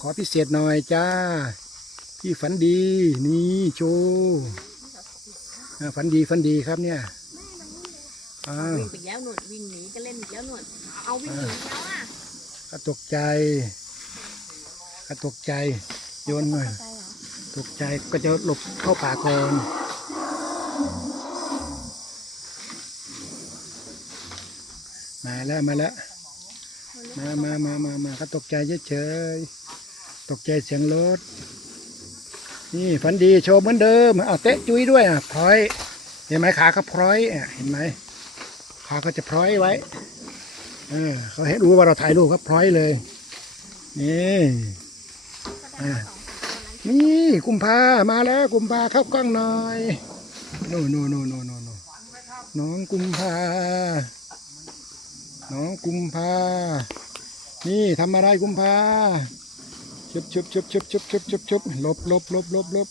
ขอพิเศษหน่อยจ้าพี่ฝันดีนี่โชว์ฝันดีครับเนี่ยวิ่งไปแล้วหนุนวิ่งหนีก็เล่นอีกแล้วหนุนเอาวิ่งหนีแล้วอ่ะก็ตกใจโยนหน่อยตกใจก็จะหลบเข้าป่าก่อนมาแล้วมาก็ตกใจเฉยๆตกใจเสียงรถนี่ฝันดีโชว์เหมือนเดิมเอาเตะจุ้ยด้วยพร้อยเห็นไหมขาเขาพร้อยเห็นไหมขาเขาจะพร้อยไว้เขาให้รู้ว่าเราถ่ายรูปครับพร้อยเลยนี่กุมภามาแล้วกุมภาเข้ากล้องหน่อยโน่น้องกุมภานี่ทำอะไรกุมภาชุบหลบ